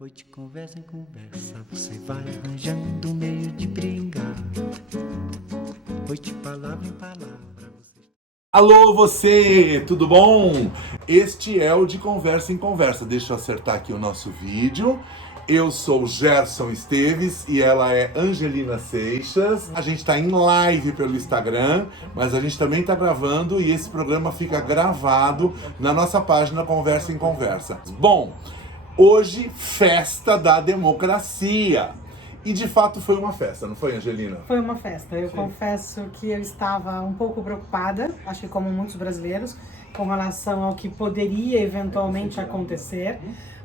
Hoje conversa em conversa, você vai arranjando um meio de brincar. Hoje palavra em palavra. Alô, você, tudo bom? Este é o de Conversa em Conversa. Deixa eu acertar aqui o nosso vídeo. Eu sou Gerson Esteves e ela é Angelina Seixas. A gente está em live pelo Instagram, mas a gente também está gravando e esse programa fica gravado na nossa página Conversa em Conversa. Bom, hoje, festa da democracia. E de fato foi uma festa, não foi, Angelina? Foi uma festa. Eu confesso que eu estava um pouco preocupada, acho que como muitos brasileiros, com relação ao que poderia eventualmente acontecer.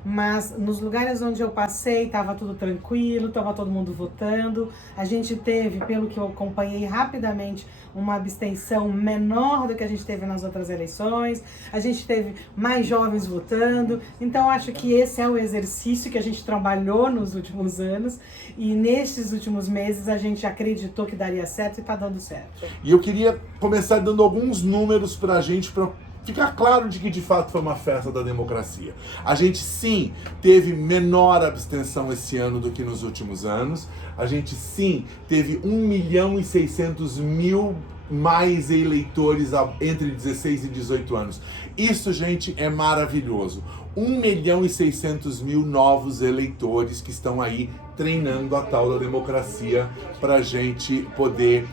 Mas nos lugares onde eu passei, estava tudo tranquilo, estava todo mundo votando. A gente teve, pelo que eu acompanhei rapidamente, uma abstenção menor do que a gente teve nas outras eleições. A gente teve mais jovens votando. Então, acho que esse é o exercício que a gente trabalhou nos últimos anos. E nestes últimos meses, a gente acreditou que daria certo e está dando certo. E eu queria começar dando alguns números para a gente, para ficar claro de que de fato foi uma festa da democracia. A gente sim teve menor abstenção esse ano do que nos últimos anos. A gente sim teve 1.600.000 mais eleitores entre 16 e 18 anos. Isso, gente, é maravilhoso. 1.600.000 novos eleitores que estão aí treinando a tal da democracia para a gente poder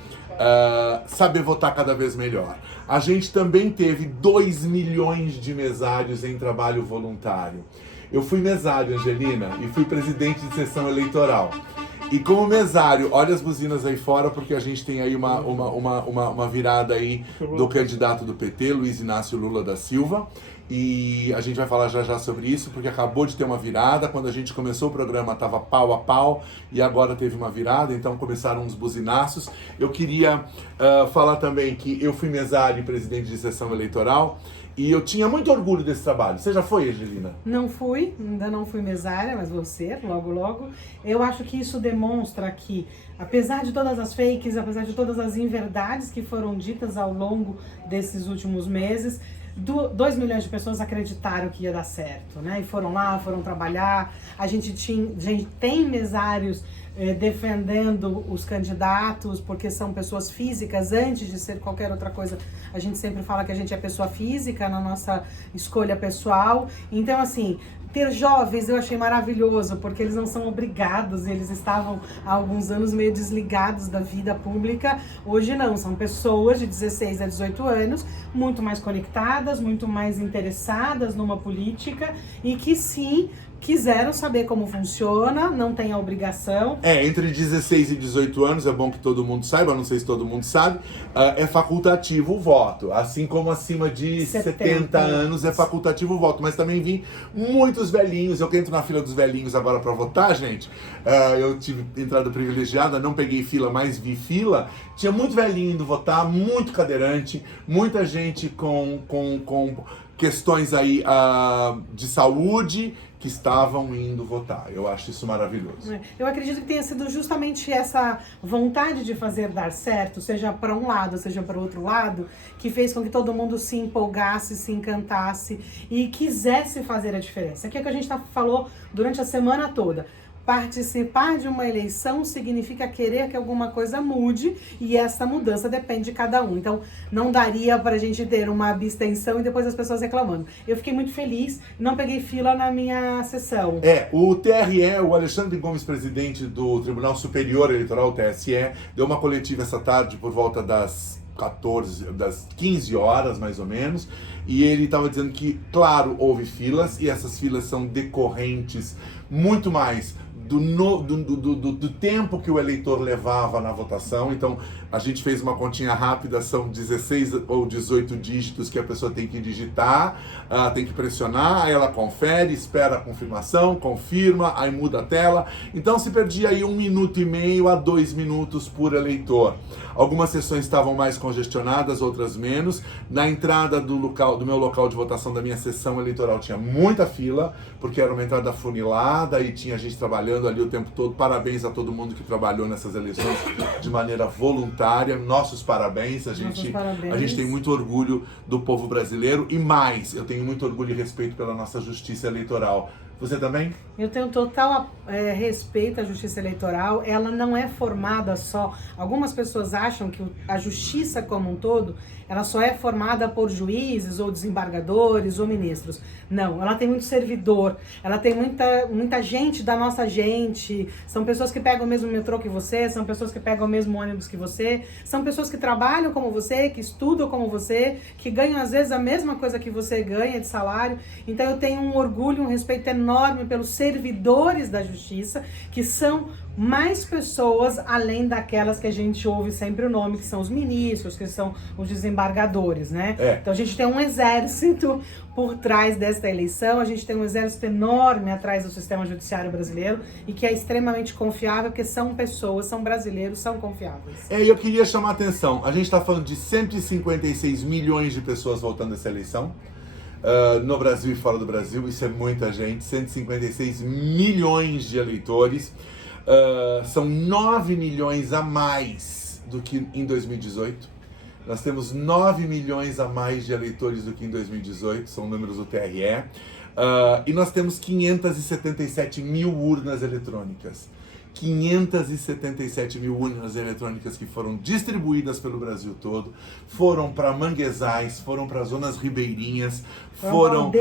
saber votar cada vez melhor. A gente também teve 2 milhões de mesários em trabalho voluntário. Eu fui mesário, Angelina, e fui presidente de sessão eleitoral. E como mesário, olha as buzinas aí fora, porque a gente tem aí uma virada aí do candidato do PT, Luiz Inácio Lula da Silva. E a gente vai falar já sobre isso, porque acabou de ter uma virada. Quando a gente começou o programa estava pau a pau e agora teve uma virada, então começaram uns buzinaços. Eu queria falar também que eu fui mesário e presidente de sessão eleitoral e eu tinha muito orgulho desse trabalho. Você já foi, Angelina? Não fui, ainda não fui mesária, mas vou ser, logo logo. Eu acho que isso demonstra que, apesar de todas as fakes, apesar de todas as inverdades que foram ditas ao longo desses últimos meses, 2 milhões de pessoas acreditaram que ia dar certo, né? E foram lá, foram trabalhar. A gente tem mesários defendendo os candidatos, porque são pessoas físicas, antes de ser qualquer outra coisa. A gente sempre fala que a gente é pessoa física na nossa escolha pessoal. Então, assim, ter jovens eu achei maravilhoso, porque eles não são obrigados, eles estavam há alguns anos meio desligados da vida pública. Hoje não, são pessoas de 16 a 18 anos, muito mais conectadas, muito mais interessadas numa política e que sim, quiseram saber como funciona, não tem a obrigação. Entre 16 e 18 anos, é bom que todo mundo saiba, não sei se todo mundo sabe, é facultativo o voto. Assim como acima de 70 anos é facultativo o voto. Mas também vi muitos velhinhos, eu que entro na fila dos velhinhos agora para votar, gente. Eu tive entrada privilegiada, não peguei fila, mas vi fila. Tinha muito velhinho indo votar, muito cadeirante, muita gente com questões aí de saúde, que estavam indo votar. Eu acho isso maravilhoso. Eu acredito que tenha sido justamente essa vontade de fazer dar certo, seja para um lado, seja para o outro lado, que fez com que todo mundo se empolgasse, se encantasse e quisesse fazer a diferença. Que é o que a gente falou durante a semana toda. Participar de uma eleição significa querer que alguma coisa mude e essa mudança depende de cada um. Então, não daria para a gente ter uma abstenção e depois as pessoas reclamando. Eu fiquei muito feliz, não peguei fila na minha sessão. O TRE, o Alexandre Gomes, presidente do Tribunal Superior Eleitoral, TSE, deu uma coletiva essa tarde por volta das 15 horas, mais ou menos, e ele estava dizendo que, claro, houve filas, e essas filas são decorrentes muito mais do tempo que o eleitor levava na votação. Então, a gente fez uma continha rápida, são 16 ou 18 dígitos que a pessoa tem que digitar, tem que pressionar, aí ela confere, espera a confirmação, confirma, aí muda a tela. Então, se perdia aí 1,5 minuto a 2 minutos por eleitor. Algumas sessões estavam mais congestionadas, outras menos. Na entrada do meu local de votação da minha sessão eleitoral tinha muita fila, porque era uma entrada funilada e tinha gente trabalhando ali o tempo todo. Parabéns a todo mundo que trabalhou nessas eleições de maneira voluntária. Nossos parabéns. A gente tem muito orgulho do povo brasileiro e mais, eu tenho muito orgulho e respeito pela nossa justiça eleitoral. Você também? Eu tenho total respeito à justiça eleitoral. Ela não é formada só... Algumas pessoas acham que a justiça como um todo, ela só é formada por juízes ou desembargadores ou ministros. Não, ela tem muito servidor, ela tem muita gente da nossa gente. São pessoas que pegam o mesmo metrô que você, são pessoas que pegam o mesmo ônibus que você, são pessoas que trabalham como você, que estudam como você, que ganham às vezes a mesma coisa que você ganha de salário. Então eu tenho um orgulho, um respeito enorme pelos servidores da justiça, que são mais pessoas além daquelas que a gente ouve sempre o nome, que são os ministros, que são os desembargadores, né? Então a gente tem um exército por trás desta eleição, a gente tem um exército enorme atrás do sistema judiciário brasileiro e que é extremamente confiável, porque são pessoas, são brasileiros, são confiáveis. E eu queria chamar a atenção, a gente está falando de 156 milhões de pessoas votando nessa eleição, no Brasil e fora do Brasil, isso é muita gente, 156 milhões de eleitores. São 9 milhões a mais do que em 2018. Nós temos 9 milhões a mais de eleitores do que em 2018, são números do TRE. E nós temos 577 mil urnas eletrônicas. 577 mil urnas eletrônicas que foram distribuídas pelo Brasil todo, foram para manguezais, foram para zonas ribeirinhas, foram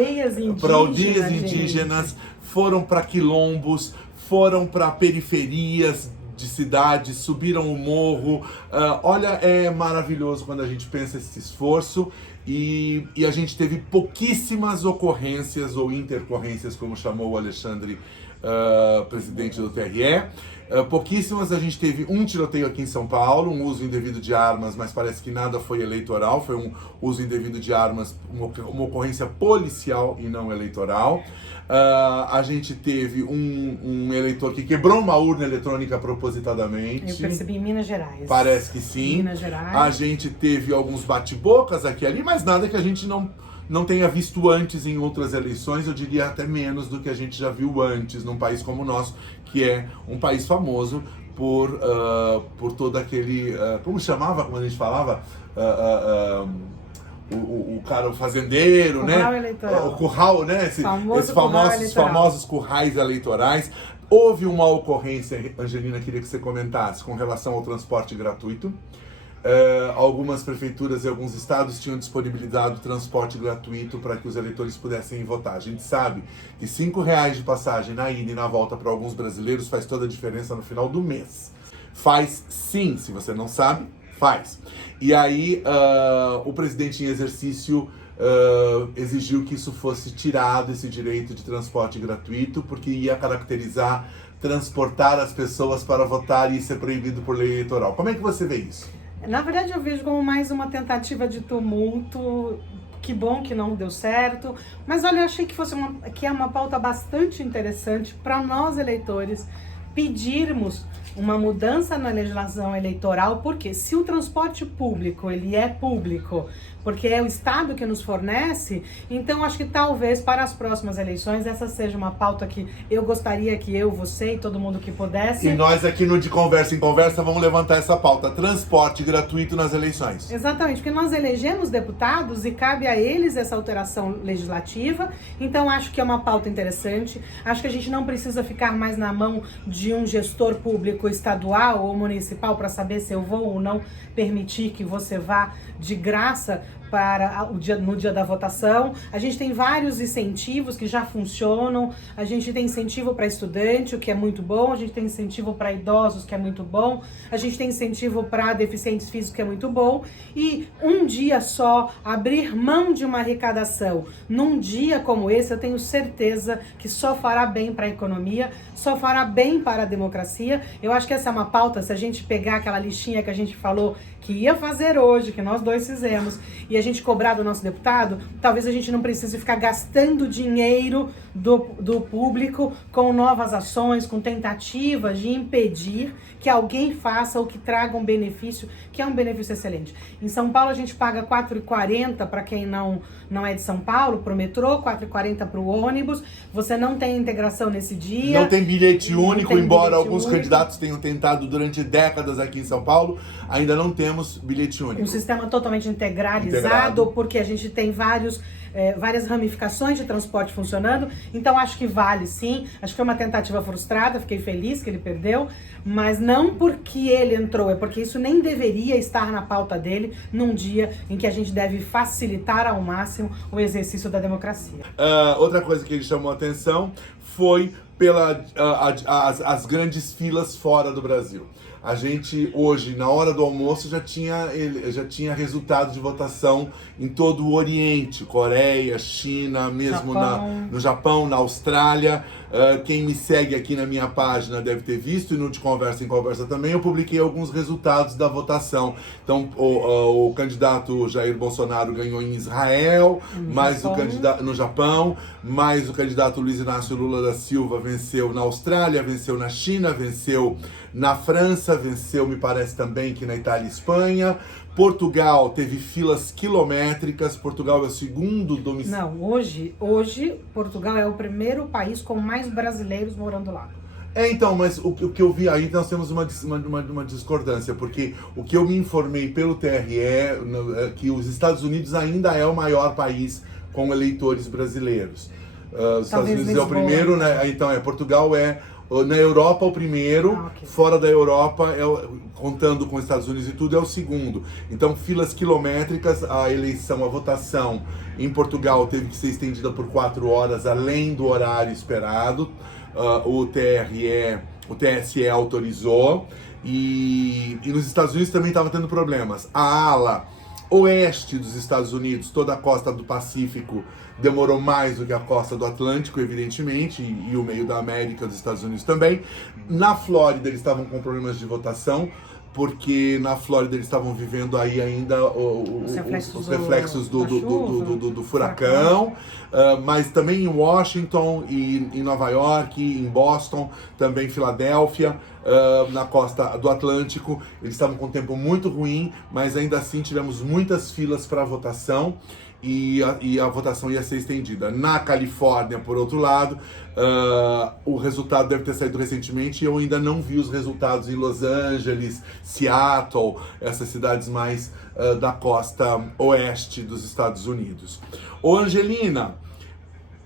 para aldeias indígenas, foram para quilombos, foram para periferias de cidades, subiram o morro. Olha, é maravilhoso quando a gente pensa esse esforço e a gente teve pouquíssimas ocorrências ou intercorrências, como chamou o Alexandre, presidente do TRE. Pouquíssimas, a gente teve um tiroteio aqui em São Paulo, um uso indevido de armas, mas parece que nada foi eleitoral, foi um uso indevido de armas, uma ocorrência policial e não eleitoral. A gente teve um eleitor que quebrou uma urna eletrônica propositadamente. Eu percebi em Minas Gerais. Parece que sim. Minas Gerais. A gente teve alguns bate-bocas aqui e ali, mas nada que a gente não tenha visto antes em outras eleições, eu diria até menos do que a gente já viu antes num país como o nosso, que é um país famoso por todo aquele... como chamava quando a gente falava? O cara, o fazendeiro, curral, né? Eleitoral. O curral, né? Esses famosos currais eleitorais. Houve uma ocorrência, Angelina, queria que você comentasse, com relação ao transporte gratuito. Algumas prefeituras e alguns estados tinham disponibilizado transporte gratuito para que os eleitores pudessem votar. A gente sabe que R$5 de passagem na ida e na volta para alguns brasileiros faz toda a diferença no final do mês. Faz sim, se você não sabe, faz. E aí o presidente em exercício exigiu que isso fosse tirado, esse direito de transporte gratuito, porque ia caracterizar transportar as pessoas para votar e ser proibido por lei eleitoral. Como é que você vê isso? Na verdade, eu vejo como mais uma tentativa de tumulto. Que bom que não deu certo. Mas olha, eu achei que é uma pauta bastante interessante para nós eleitores pedirmos uma mudança na legislação eleitoral, porque se o transporte público, ele é público, porque é o Estado que nos fornece, então acho que talvez para as próximas eleições essa seja uma pauta que eu gostaria que eu, você e todo mundo que pudesse... E nós aqui no De Conversa em Conversa vamos levantar essa pauta, transporte gratuito nas eleições. Exatamente, porque nós elegemos deputados e cabe a eles essa alteração legislativa, então acho que é uma pauta interessante, acho que a gente não precisa ficar mais na mão de um gestor público estadual ou municipal para saber se eu vou ou não permitir que você vá de graça no dia da votação. A gente tem vários incentivos que já funcionam, a gente tem incentivo para estudante, o que é muito bom, a gente tem incentivo para idosos, que é muito bom, a gente tem incentivo para deficientes físicos, que é muito bom, e um dia só, abrir mão de uma arrecadação num dia como esse, eu tenho certeza que só fará bem para a economia, só fará bem para a democracia. Eu acho que essa é uma pauta, se a gente pegar aquela listinha que a gente falou que ia fazer hoje, que nós dois fizemos, e a gente cobrar do nosso deputado, talvez a gente não precise ficar gastando dinheiro do público com novas ações, com tentativas de impedir que alguém faça ou que traga um benefício, que é um benefício excelente. Em São Paulo a gente paga R$ 4,40 para quem não é de São Paulo, pro metrô, R$ 4,40 pro ônibus, você não tem integração nesse dia. Não tem bilhete único, embora bilhete alguns único. Candidatos tenham tentado durante décadas aqui em São Paulo, ainda não temos bilhete único. Um sistema totalmente integralizado, porque a gente tem vários várias ramificações de transporte funcionando. Então acho que vale sim, acho que foi uma tentativa frustrada, fiquei feliz que ele perdeu, mas não porque ele entrou, é porque isso nem deveria estar na pauta dele num dia em que a gente deve facilitar ao máximo o exercício da democracia. Outra coisa que ele chamou a atenção foi as grandes filas fora do Brasil. A gente hoje, na hora do almoço, já tinha resultado de votação em todo o Oriente, Coreia, China, mesmo no Japão, na Austrália. Quem me segue aqui na minha página deve ter visto, e no De Conversa em Conversa também, eu publiquei alguns resultados da votação. Então, o candidato Jair Bolsonaro ganhou em Israel, no Japão, mas o candidato Luiz Inácio Lula da Silva venceu na Austrália, venceu na China, venceu na França, venceu, me parece também, que na Itália e Espanha. Portugal teve filas quilométricas. Portugal é o segundo domicílio. Não, hoje Portugal é o primeiro país com mais brasileiros morando lá. Então, mas o que eu vi aí, nós temos uma discordância, porque o que eu me informei pelo TRE é que os Estados Unidos ainda é o maior país com eleitores brasileiros. Os Estados Unidos é o primeiro, né? Então, Portugal é, na Europa, o primeiro, okay. Fora da Europa, contando com os Estados Unidos e tudo, é o segundo. Então, filas quilométricas, a votação em Portugal teve que ser estendida por 4 horas, além do horário esperado. O TSE autorizou, e nos Estados Unidos também estava tendo problemas. A ala oeste dos Estados Unidos, toda a costa do Pacífico, demorou mais do que a costa do Atlântico, evidentemente, e o meio da América dos Estados Unidos também. Na Flórida eles estavam com problemas de votação, porque na Flórida eles estavam vivendo aí ainda os reflexos do furacão, mas também em Washington, e em Nova York, em Boston, também em Filadélfia, na costa do Atlântico, eles estavam com um tempo muito ruim, mas ainda assim tivemos muitas filas para votação. E a votação ia ser estendida. Na Califórnia, por outro lado, o resultado deve ter saído recentemente, e eu ainda não vi os resultados em Los Angeles, Seattle, essas cidades mais da costa oeste dos Estados Unidos. Ô Angelina,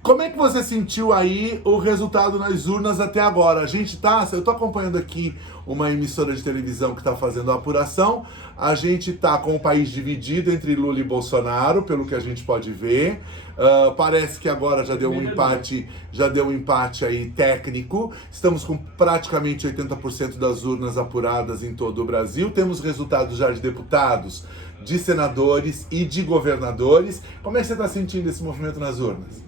como é que você sentiu aí o resultado nas urnas até agora? Eu tô acompanhando aqui uma emissora de televisão que está fazendo a apuração. A gente tá com o país dividido entre Lula e Bolsonaro, pelo que a gente pode ver. Parece que agora já deu um empate aí técnico. Estamos com praticamente 80% das urnas apuradas em todo o Brasil. Temos resultados já de deputados, de senadores e de governadores. Como é que você está sentindo esse movimento nas urnas?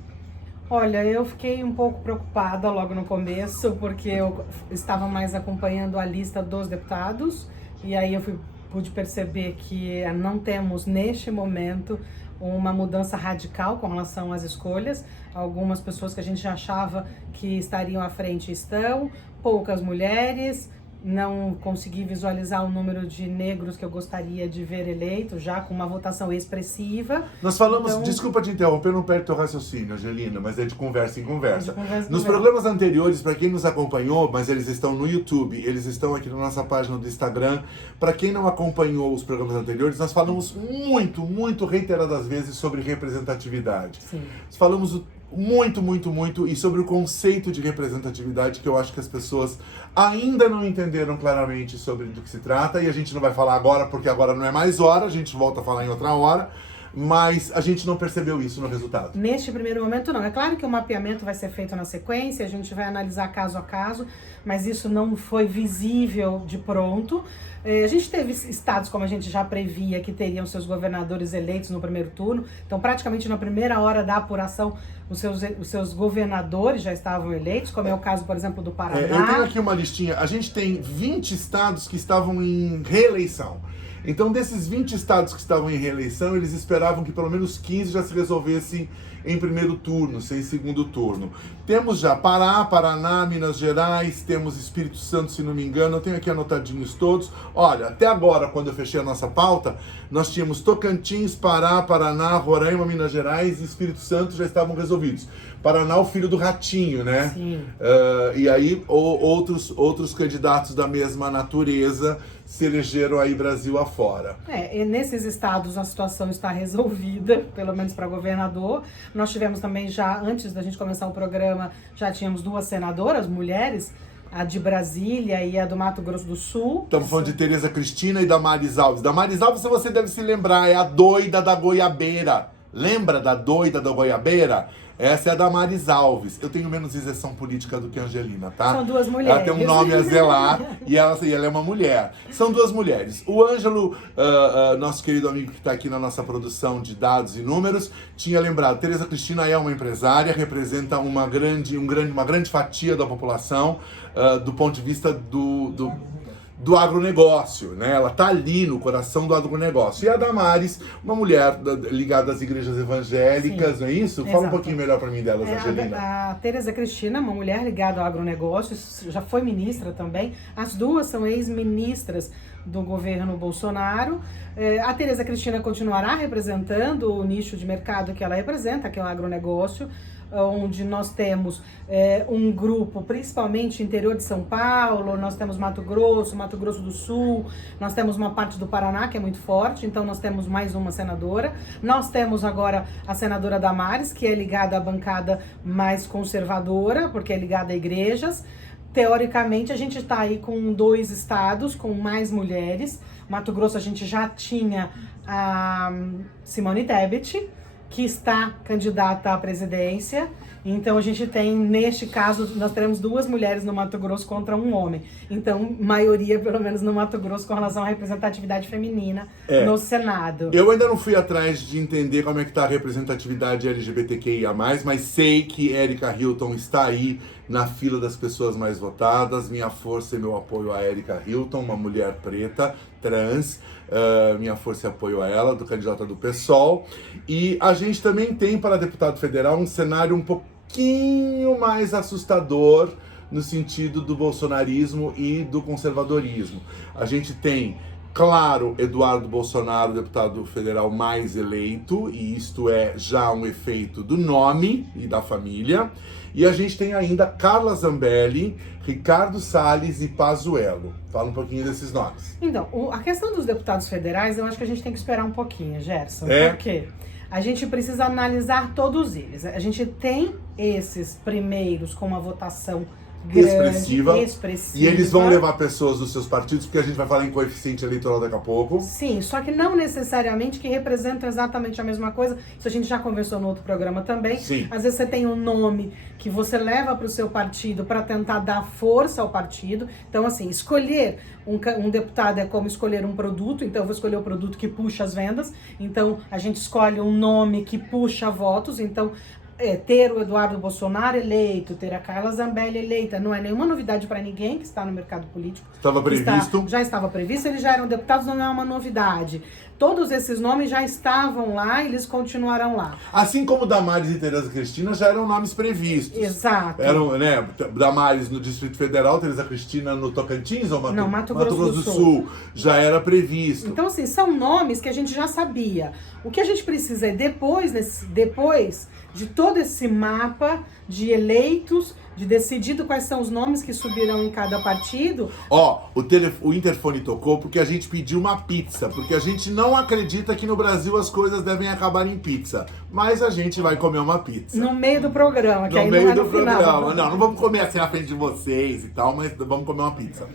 Olha, eu fiquei um pouco preocupada logo no começo, porque eu estava mais acompanhando a lista dos deputados, e aí eu pude perceber que não temos, neste momento, uma mudança radical com relação às escolhas. Algumas pessoas que a gente já achava que estariam à frente estão, poucas mulheres. Não consegui visualizar o número de negros que eu gostaria de ver eleitos, já com uma votação expressiva. Nós falamos, desculpa te interromper, não perde teu raciocínio, Angelina, mas é de conversa em conversa. Nos programas anteriores, para quem nos acompanhou, mas eles estão no YouTube, eles estão aqui na nossa página do Instagram. Para quem não acompanhou os programas anteriores, nós falamos muito reiteradas vezes sobre representatividade. Sim. Nós falamos muito, e sobre o conceito de representatividade, que eu acho que as pessoas ainda não entenderam claramente sobre do que se trata, e a gente não vai falar agora, porque agora não é mais hora, a gente volta a falar em outra hora, mas a gente não percebeu isso no resultado. Neste primeiro momento não. É claro que o mapeamento vai ser feito na sequência, a gente vai analisar caso a caso, mas isso não foi visível de pronto. A gente teve estados, como a gente já previa, que teriam seus governadores eleitos no primeiro turno. Então, praticamente na primeira hora da apuração, os seus governadores já estavam eleitos, como é o caso, por exemplo, do Paraná. Eu tenho aqui uma listinha. A gente tem 20 estados que estavam em reeleição. Então, desses 20 estados que estavam em reeleição, eles esperavam que pelo menos 15 já se resolvessem em primeiro turno, sem segundo turno. Temos já Pará, Paraná, Minas Gerais, temos Espírito Santo, se não me engano, eu tenho aqui anotadinhos todos. Olha, até agora, quando eu fechei a nossa pauta, nós tínhamos Tocantins, Pará, Paraná, Roraima, Minas Gerais e Espírito Santo já estavam resolvidos. Paraná, o filho do Ratinho, né? Sim. E aí outros candidatos da mesma natureza se elegeram aí Brasil afora. E nesses estados a situação está resolvida, pelo menos para governador. Nós tivemos também já, antes da gente começar o programa, já tínhamos 2 senadoras, mulheres, a de Brasília e a do Mato Grosso do Sul. Estamos falando de Tereza Cristina e Damares Alves. Damares Alves, você deve se lembrar, é a doida da goiabeira. Lembra da doida da goiabeira? Essa é a Damares Alves. Eu tenho menos isenção política do que a Angelina, tá? São 2 mulheres. Ela tem um nome a zelar e ela é uma mulher. São 2 mulheres. O Ângelo, nosso querido amigo que está aqui na nossa produção de dados e números, tinha lembrado, Tereza Cristina é uma empresária, representa uma grande fatia da população do ponto de vista do agronegócio, né? Ela tá ali no coração do agronegócio. E a Damares, uma mulher ligada às igrejas evangélicas, Sim, não é isso? exato. Fala um pouquinho melhor para mim delas, Angelina. A Tereza Cristina, uma mulher ligada ao agronegócio, já foi ministra também. As 2 são ex-ministras do governo Bolsonaro. A Tereza Cristina continuará representando o nicho de mercado que ela representa, que é o agronegócio, onde nós temos um grupo, principalmente interior de São Paulo, nós temos Mato Grosso do Sul, nós temos uma parte do Paraná que é muito forte, então nós temos mais uma senadora. Nós temos agora a senadora Damares, que é ligada à bancada mais conservadora, porque é ligada a igrejas. Teoricamente, a gente está aí com 2 estados com mais mulheres. Mato Grosso a gente já tinha a Simone Tebet, que está candidata à presidência. Então a gente tem, neste caso, nós teremos 2 mulheres no Mato Grosso contra um homem. Então, maioria, pelo menos no Mato Grosso, com relação à representatividade feminina no Senado. Eu ainda não fui atrás de entender como é que está a representatividade LGBTQIA+, mas sei que Erika Hilton está aí na fila das pessoas mais votadas. Minha força e meu apoio a Erika Hilton, uma mulher preta, trans. Minha força e apoio a ela, do candidata do PSOL. E a gente também tem para deputado federal um cenário um pouquinho mais assustador no sentido do bolsonarismo e do conservadorismo. A gente tem, claro, Eduardo Bolsonaro, deputado federal mais eleito, e isto é já um efeito do nome e da família. E a gente tem ainda Carla Zambelli, Ricardo Salles e Pazuello. Fala um pouquinho desses nomes. Então, a questão dos deputados federais, eu acho que a gente tem que esperar um pouquinho, Gerson. Por quê? A gente precisa analisar todos eles. A gente tem esses primeiros com uma votação grande, expressiva. E eles vão levar pessoas dos seus partidos, porque a gente vai falar em coeficiente eleitoral daqui a pouco. Sim, só que não necessariamente que representam exatamente a mesma coisa. Isso a gente já conversou no outro programa também. Sim. Às vezes você tem um nome que você leva para o seu partido para tentar dar força ao partido. Então, assim, escolher um deputado é como escolher um produto. Então, eu vou escolher o produto que puxa as vendas. Então, a gente escolhe um nome que puxa votos. Então, ter o Eduardo Bolsonaro eleito, ter a Carla Zambelli eleita, não é nenhuma novidade para ninguém que está no mercado político. Estava previsto. Já estava previsto, eles já eram deputados, não é uma novidade. Todos esses nomes já estavam lá e eles continuarão lá. Assim como Damares e Tereza Cristina já eram nomes previstos. Exato. Eram, né, Damares no Distrito Federal, Tereza Cristina no Tocantins ou Mato Grosso do Sul. Já era previsto. Então, assim, são nomes que a gente já sabia. O que a gente precisa é depois de todo esse mapa de eleitos, de decidido quais são os nomes que subirão em cada partido. O interfone tocou porque a gente pediu uma pizza, porque a gente não acredita que no Brasil as coisas devem acabar em pizza, mas a gente vai comer uma pizza. No meio do programa, que no aí meio não é do no programa. final. Não vamos comer assim na frente de vocês e tal, mas vamos comer uma pizza.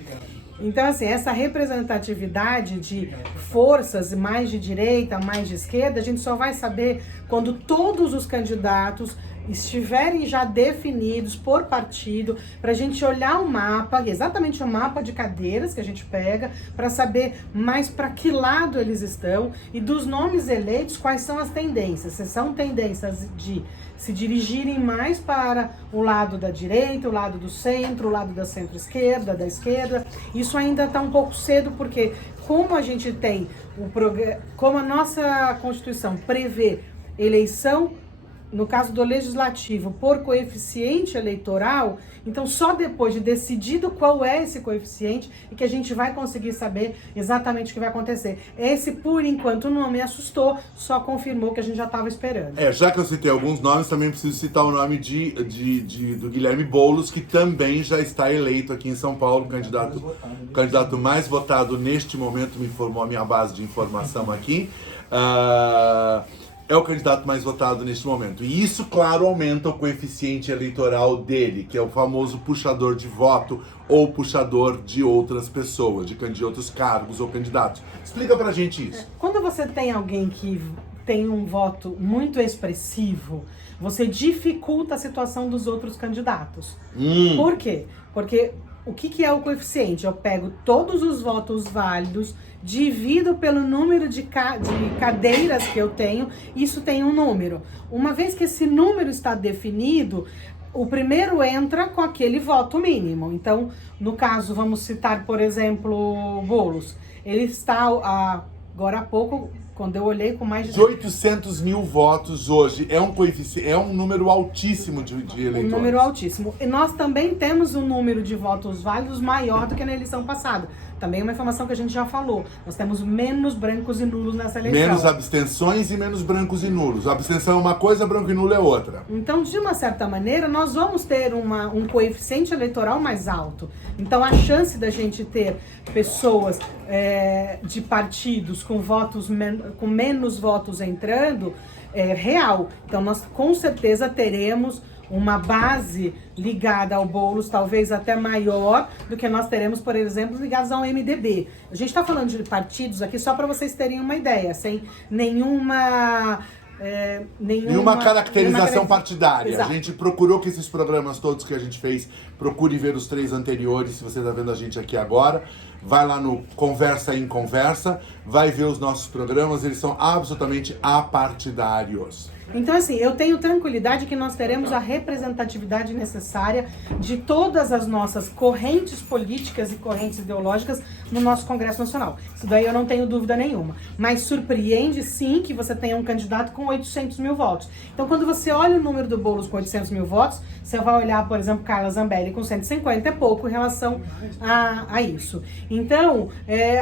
Então, assim, essa representatividade de forças, mais de direita, mais de esquerda, a gente só vai saber quando todos os candidatos estiverem já definidos por partido, para a gente olhar o mapa, exatamente o mapa de cadeiras que a gente pega, para saber mais para que lado eles estão e dos nomes eleitos, quais são as tendências. Se são tendências de se dirigirem mais para o lado da direita, o lado do centro, o lado da centro-esquerda, da esquerda. Isso ainda está um pouco cedo, porque como a gente tem como a nossa Constituição prevê eleição no caso do legislativo, por coeficiente eleitoral, então só depois de decidido qual é esse coeficiente e que a gente vai conseguir saber exatamente o que vai acontecer. Esse, por enquanto, não me assustou, só confirmou que a gente já estava esperando. Já que eu citei alguns nomes, também preciso citar o nome do Guilherme Boulos, que também já está eleito aqui em São Paulo, candidato mais votado neste momento, me informou a minha base de informação aqui. É o candidato mais votado neste momento. E isso, claro, aumenta o coeficiente eleitoral dele, que é o famoso puxador de voto ou puxador de outras pessoas, de outros cargos ou candidatos. Explica pra gente isso. Quando você tem alguém que tem um voto muito expressivo, você dificulta a situação dos outros candidatos. Por quê? Porque o que é o coeficiente? Eu pego todos os votos válidos, divido pelo número de cadeiras que eu tenho, isso tem um número. Uma vez que esse número está definido, o primeiro entra com aquele voto mínimo. Então, no caso, vamos citar, por exemplo, Boulos. Ele está, agora há pouco, quando eu olhei, com mais de 800 mil votos hoje. É um número altíssimo de eleitores. Um número altíssimo. E nós também temos um número de votos válidos maior do que na eleição passada. Também é uma informação que a gente já falou. Nós temos menos brancos e nulos nessa eleição. Menos abstenções e menos brancos e nulos. A abstenção é uma coisa, branco e nulo é outra. Então, de uma certa maneira, nós vamos ter um coeficiente eleitoral mais alto. Então, a chance da gente ter pessoas de partidos com menos votos entrando é real. Então, nós com certeza teremos uma base ligada ao Boulos, talvez até maior do que nós teremos, por exemplo, ligados ao MDB. A gente está falando de partidos aqui só para vocês terem uma ideia, sem nenhuma caracterização partidária. Exato. A gente procurou que esses programas todos que a gente fez, procure ver os 3 anteriores, se você está vendo a gente aqui agora. Vai lá no Conversa em Conversa, vai ver os nossos programas, eles são absolutamente apartidários. Então, assim, eu tenho tranquilidade que nós teremos a representatividade necessária de todas as nossas correntes políticas e correntes ideológicas no nosso Congresso Nacional. Isso daí eu não tenho dúvida nenhuma. Mas surpreende, sim, que você tenha um candidato com 800 mil votos. Então, quando você olha o número do Boulos com 800 mil votos, você vai olhar, por exemplo, Carla Zambelli com 150, é pouco em relação a isso. Então,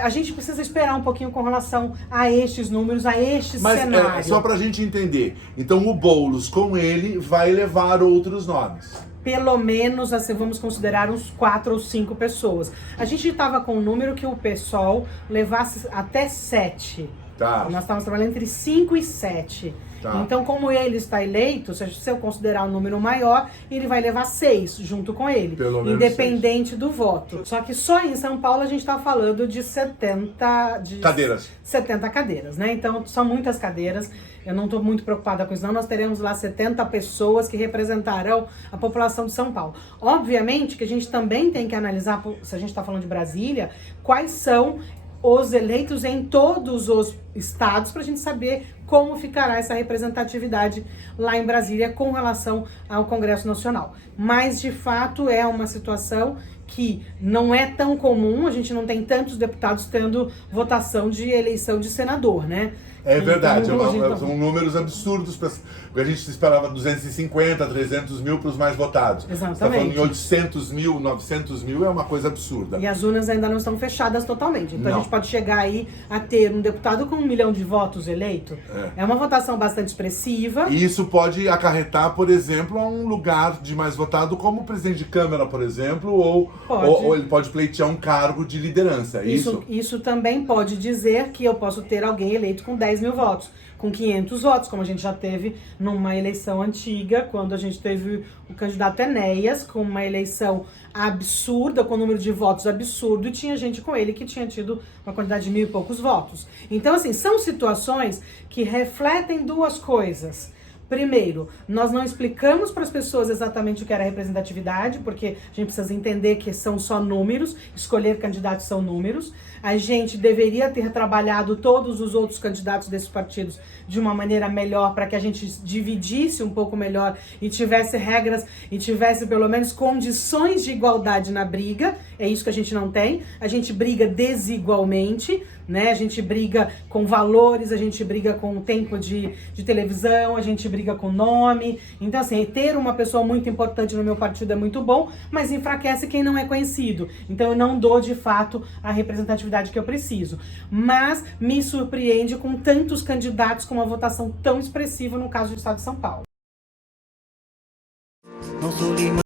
a gente precisa esperar um pouquinho com relação a estes números, a este cenário. Mas só pra gente entender. Então, o Boulos, com ele, vai levar outros nomes. Pelo menos, assim, vamos considerar uns 4 ou 5 pessoas. A gente estava com um número que o PSOL levasse até 7. Tá. Nós estávamos trabalhando entre 5 e 7. Tá. Então, como ele está eleito, se eu considerar um número maior, ele vai levar 6 junto com ele, independente 6 do voto. Só que só em São Paulo a gente está falando de 70 cadeiras. 70 cadeiras, né? Então, são muitas cadeiras. Eu não estou muito preocupada com isso, não. Nós teremos lá 70 pessoas que representarão a população de São Paulo. Obviamente que a gente também tem que analisar, se a gente está falando de Brasília, quais são os eleitos em todos os estados, para a gente saber como ficará essa representatividade lá em Brasília com relação ao Congresso Nacional. Mas, de fato, é uma situação que não é tão comum, a gente não tem tantos deputados tendo votação de eleição de senador, né? É verdade, são números absurdos. A gente esperava 250, 300 mil para os mais votados. Exatamente. Você está falando em 800 mil, 900 mil, é uma coisa absurda. E as urnas ainda não estão fechadas totalmente. Então a gente pode chegar aí a ter um deputado com 1 milhão de votos eleito. É uma votação bastante expressiva. E isso pode acarretar, por exemplo, a um lugar de mais votado como presidente de Câmara, por exemplo, ou ele pode pleitear um cargo de liderança. Isso também pode dizer que eu posso ter alguém eleito com 10 mil votos, com 500 votos, como a gente já teve numa eleição antiga, quando a gente teve o candidato Enéas, com uma eleição absurda, com um número de votos absurdo, e tinha gente com ele que tinha tido uma quantidade de 1.000 e poucos votos. Então, assim, são situações que refletem duas coisas. Primeiro, nós não explicamos para as pessoas exatamente o que era representatividade, porque a gente precisa entender que são só números, escolher candidatos são números. A gente deveria ter trabalhado todos os outros candidatos desses partidos de uma maneira melhor, para que a gente dividisse um pouco melhor e tivesse regras e tivesse pelo menos condições de igualdade na briga. É isso que a gente não tem. A gente briga desigualmente, né? A gente briga com valores, a gente briga com o tempo de televisão, a gente briga briga com nome. Então, assim, ter uma pessoa muito importante no meu partido é muito bom, mas enfraquece quem não é conhecido. Então, eu não dou, de fato, a representatividade que eu preciso. Mas me surpreende com tantos candidatos com uma votação tão expressiva no caso do estado de São Paulo. Não sou